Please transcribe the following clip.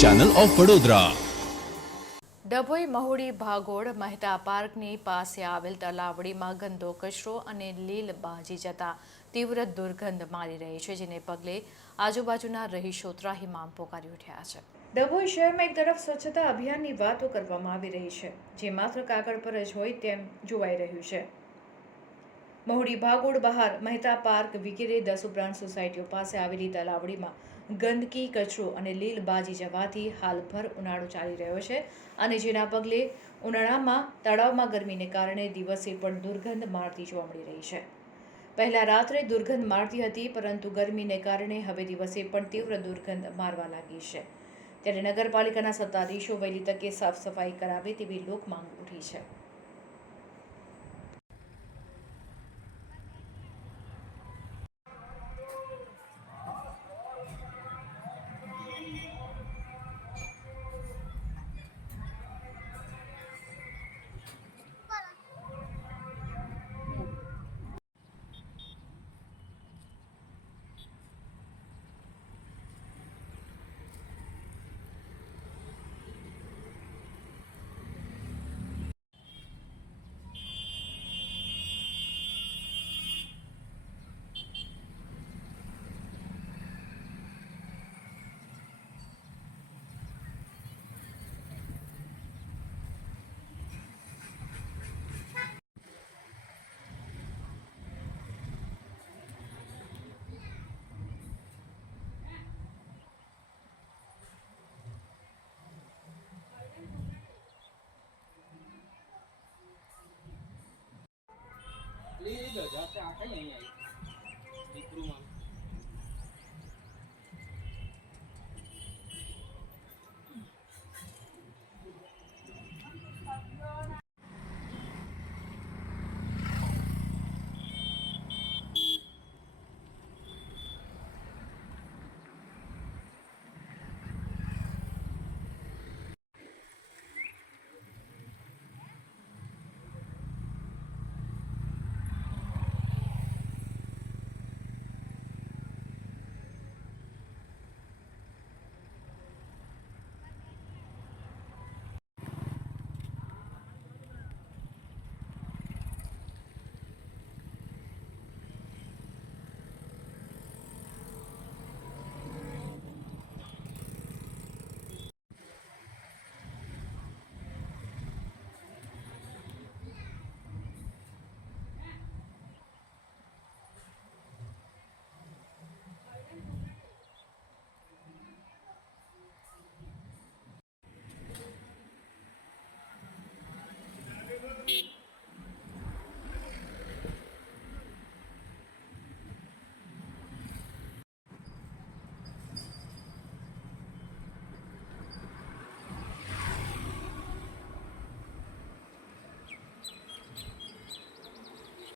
Channel of Vadodara. Dabhoi Mahudi Bhagol Mehta પાર્કની પાસે આવેલ તલાવડીમાં ગંદો કચરો અને લીલ બાજી જતા તીવ્ર દુર્ગંધ મારી રહી છે, જેને પગલે આજુબાજુના રહીશો ત્રાહિમામ પોકારી ઉઠ્યા છે। ડભોઈ શહેરમાં એક તરફ સ્વચ્છતા અભિયાનની વાતો કરવામાં આવી રહી છે, જે માત્ર કાગળ પર જ હોય તેમ જોવાઈ રહ્યું છે। મહુડી ભાગોળ બહાર મહેતા પાર્ક વગેરે 10 ઉપરાંત સોસાયટીઓ પાસે આવેલી તલાવડીમાં ગંદકી, કચરો અને લીલ બાજી જવાથી હાલ ભર ઉનાળો ચાલી રહ્યો છે અને જેના પગલે ઉનાળામાં તળાવમાં ગરમીને કારણે દિવસે પણ દુર્ગંધ મારતી જોવા મળી રહી છે। પહેલા રાત્રે દુર્ગંધ મારતી હતી, પરંતુ ગરમીને કારણે હવે દિવસે પણ તીવ્ર દુર્ગંધ મારવા લાગી છે। ત્યારે નગરપાલિકાના સત્તાધીશો વહેલી તકે સાફ સફાઈ કરાવે તેવી લોકમાંગ ઉઠી છે। ले जाते आते हैं यहीं